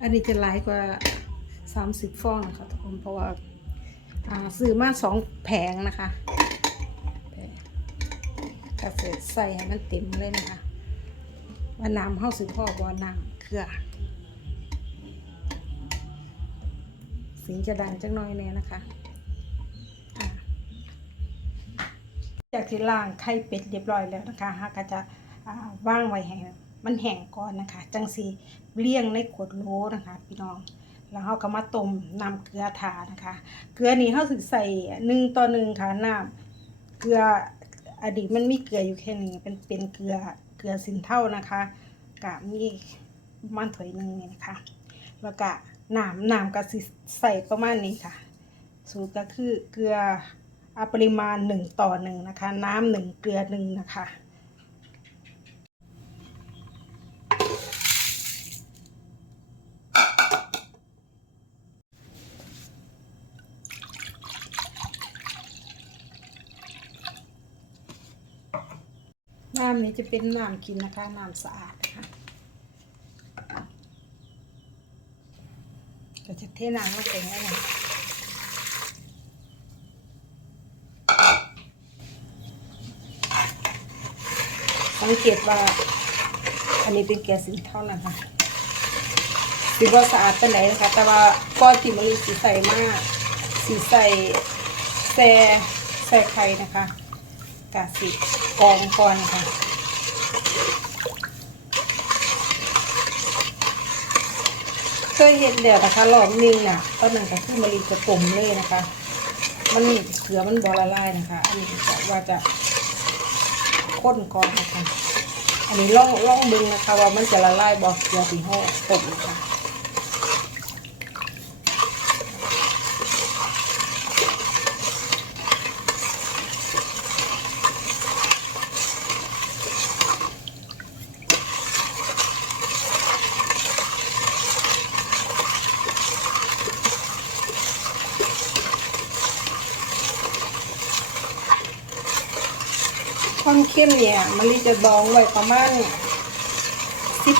อันนี้จะหลายกว่า 30 ฟองนะคะทุกคนเพราะว่าซื้อมาสองแผงนะคะกระเสร็จใส่ให้มันเต็มเลยนะคะว่าน้ำเข้าสิพ่อบอน้ำเกลือสีจะดังจังน้อยเนี่ยนะคะจากที่ล่างไข่เป็ดเรียบร้อยแล้วนะคะฮะก็จะว่างไว้ให้ มันแห้งก่อนนะคะ จังสีเลี้ยงในขวดโหลนะคะ พี่น้อง แล้วเราก็มาต้มน้ำเกลือทานะคะ เกลือนี้เขาถึใส่หนึ่งต่อหนึ่งค่ะน้ำเกลืออดีตมันมีเกลืออยู่แค่นี้เป็นเป็นเกลือเกลือสินเท่านะคะกะมีมาณถ้วยหนึ่งนี่นะคะ แล้วก็น้ำน้ำก็สิใส่ประมาณนี้ค่ะ สูตรก็คือเกลืออปริมาณหนึ่งต่อหนึ่งนะคะ น้ำหนึ่งเกลือหนึ่งนะคะ น้ำนี้จะเป็นน้ำกินนะคะ น้ำสะอาดนะคะก็จะเทน้ำลงไปให้นะสังเกตว่า อันนี้เป็นแกสสินเท่านั้นค่ะสีว่าสะอาดไปไหนนะคะ แต่ว่าก้อนที่มันมีสีใสมาก สีใสแซ่แซ่ไข่นะคะ กาสิกองก่อนค่ะเคยเห็นเดี๋ยวนะคะรอบนึงน่ะตอนนั้นก็คือมะลิจะต้มเลยนะคะ มันเกลือมันบอละลายนะคะ อันนี้จะว่าจะข้นก่อนนะคะ อันนี้ล่องล่องดึงนะคะ ว่ามันจะละลายบอกเกลือที่ห้อต้มนะคะ ความเข้มเนี่ยมะลิจะดองไว้ประมาณสิบ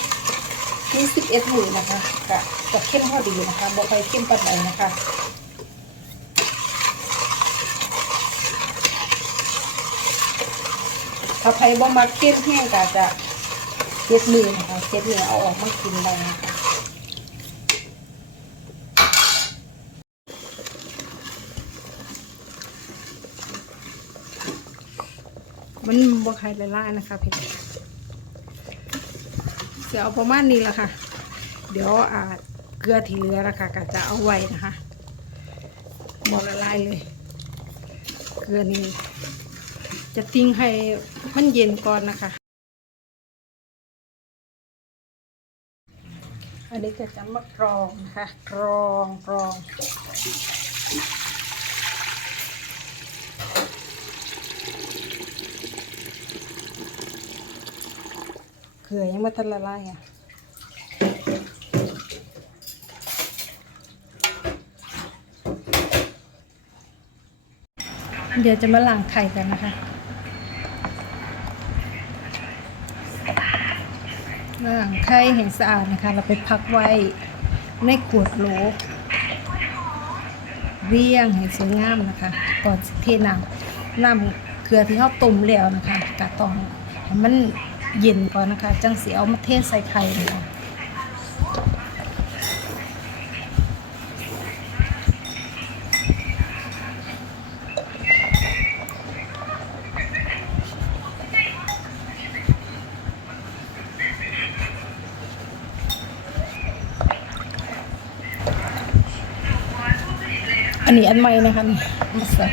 ถึงสิบเอ็ดหมื่นนะคะกะจะเข้มพอดีนะคะบ่ค่อยเข้มปานใดนะคะถ้าใครบ่มาเข้มแห้งก็จะเจ็ดมือนะคะเจ็ดมือเอาออกมากินได้นะคะ มันบ่ใครละลายนะคะเพี่เดี๋ยวเอาประมาณนี้ละค่ะ เดี๋ยวอ่าเกลือที่เหลือนะคะก็จะเอาไว้นะคะบ่ละลายเลย เกลือนี้จะทิ้งให้มันเย็นก่อนนะคะ อันนี้ก็จะมากรองนะคะกรองกรอง เกลือยังไม่ทันละลายอะเดี๋ยวจะมาล้างไข่กันนะคะล้างไข่ให้สะอาดนะคะ เราไปพักไว้ในขวดโหลเรียงให้สวยงามนะคะ ก่อนเทน้ำน้ำเกลือที่เขาต้มแล้วนะคะกะตองมัน เย็นก่อนนะคะ จังสีเอามาเทใส่ไข่นะคะอันนี้อันใหม่นะคะนี่มาใส่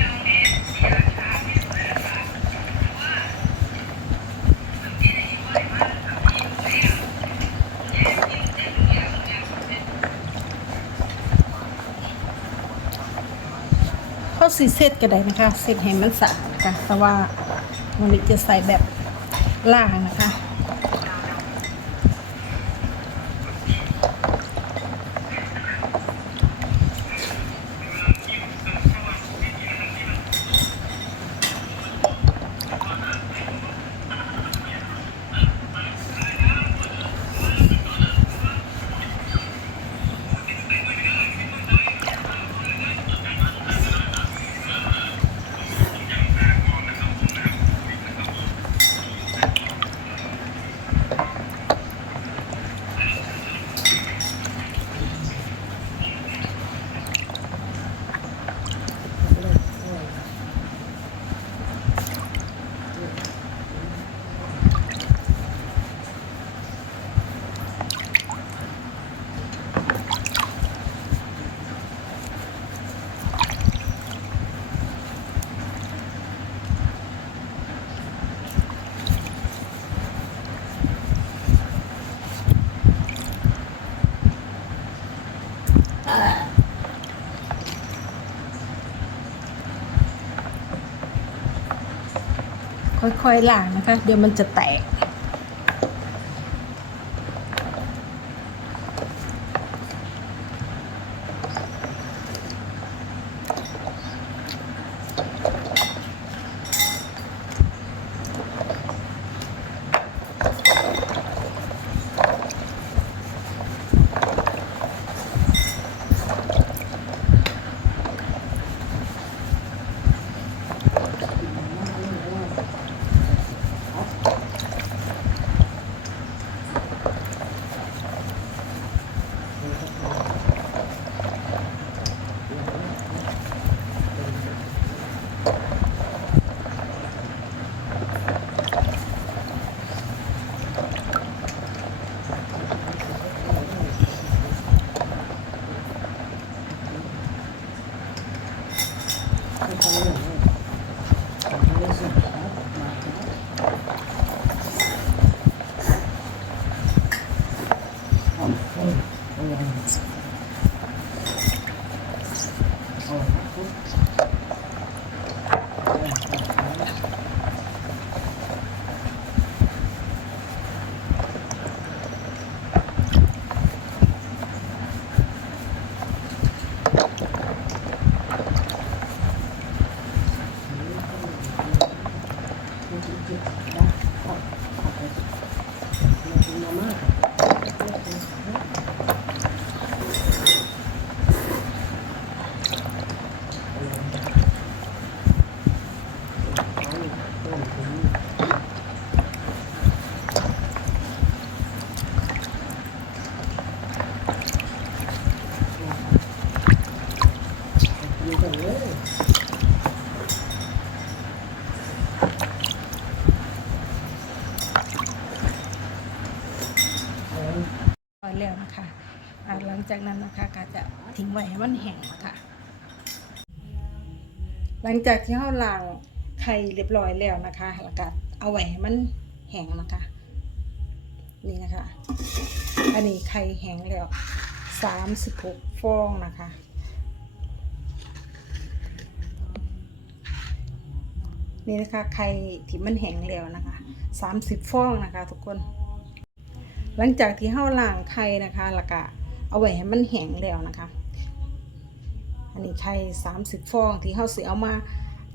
เข้าสีเซตก็ได้นะคะเซตให้มันสะอาดนะคะแต่ว่าวันนี้จะใส่แบบล่างนะคะ ค่อยๆล้างนะคะ เดี๋ยวมันจะแตก จากนั้นนะคะก็จะทิ้งไว้ให้มันแห้งนะคะหลังจากที่เราล้างไข่เรียบร้อยแล้วนะคะแล้วก็เอาไว้ให้มันแห้งนะคะ นี่นะคะ อันนี้ไข่แห้งแล้วสามสิบหกฟองนะคะนี่นะคะไข่ที่มันแห้งแล้วนะคะสามสิบฟองนะคะ ทุกคน หลังจากที่เฮาล้างไข่นะคะแล้วก็ เอาไว้ให้มันแห้งแล้วนะคะ อันนี้ไข่30ฟองที่เขาสิเอามา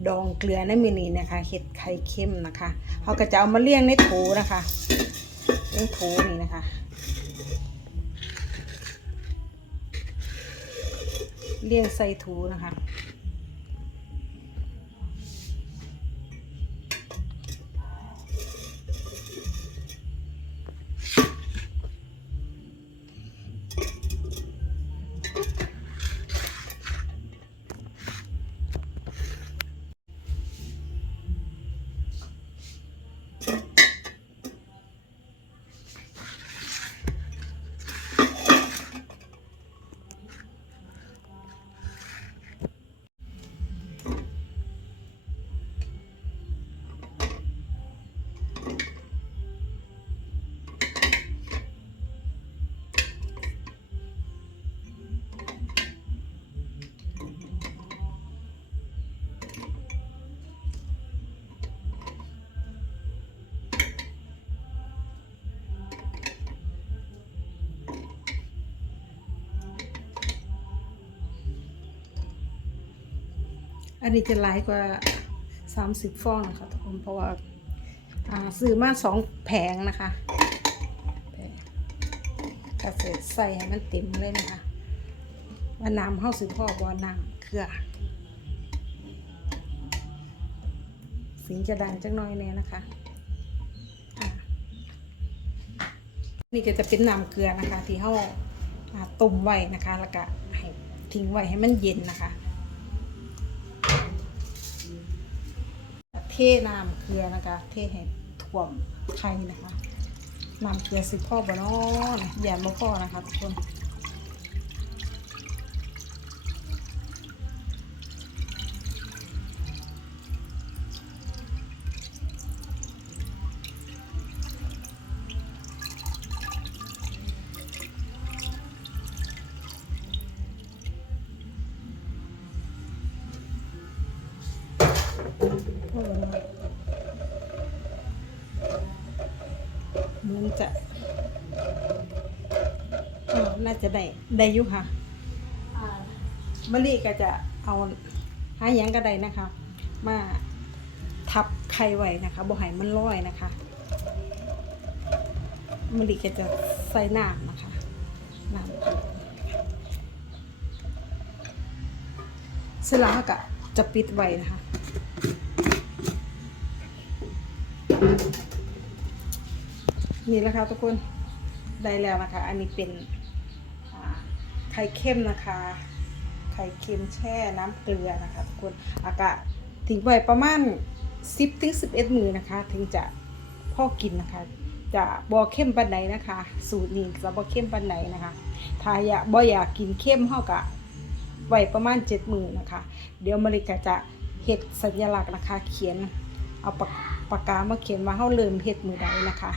ดองเกลือในมือนี้นะคะเห็ดไข่เค็มนะคะเขาก็จะเอามาเลี้ยงในโถนะคะในโถนี่นะคะเลี้ยงใส่ถูนะคะ นนี้จะหลายกว่า30ฟองนะคะทุกคนเพราะว่าซื้อมาสองแผงนะคะกระเสร็จใส่ให้มันเต็มเลยนะคะว่าน้ำเข้าซื้อพ่อบอน้ำเกลือสีจะดังจังน้อยเนี่ยนะคะอ่านี่ก็จะเป็นน้ำเกลือนะคะ ที่เขาอ่าต้มไว้นะคะ แล้วก็ให้ทิ้งไว้ให้มันเย็นนะคะ เทน้ำเกลือนะคะ เทให้ท่วมไข่นะคะน้ำเกลือสิพ่อบนอนอย่าบ่พ่อนะคะทุกคน มือนจะเออน่าจะได้ได้อยู่ค่ะอ่ามะลิก็จะเอาหาหยังก็ได้นะคะ มาทับไข่ไว้นะคะบ่ให้มันลอยนะคะมะลิก็จะใส่น้ำนะคะน้ำเสร็จแล้วก็จะปิดไว้นะคะ นี่แหละค่ะทุกคนได้แล้วนะคะ อันนี้เป็นไข่เค็มนะคะ ไข่เค็มแช่น้ำเกลือนะคะทุกคนอากาศทิ้งไว้ประมาณ 10ถึง11 มือนะคะ ถึงจะพ่อกินนะคะ จะบอเข้มปันไหนนะคะ สูตรนี้จะบอเข้มปันไหนนะคะถ้าอยากบออยากกินเข้มเท่ากับไว้ประมาณ 7 มือนะคะ เดี๋ยวมาริกาจะเฮ็ดสัญลักษณ์นะคะ เขียนเอาปาก ปากกามาเขียนว่าเฮาเริ่มเฮ็ดมือใดนะคะ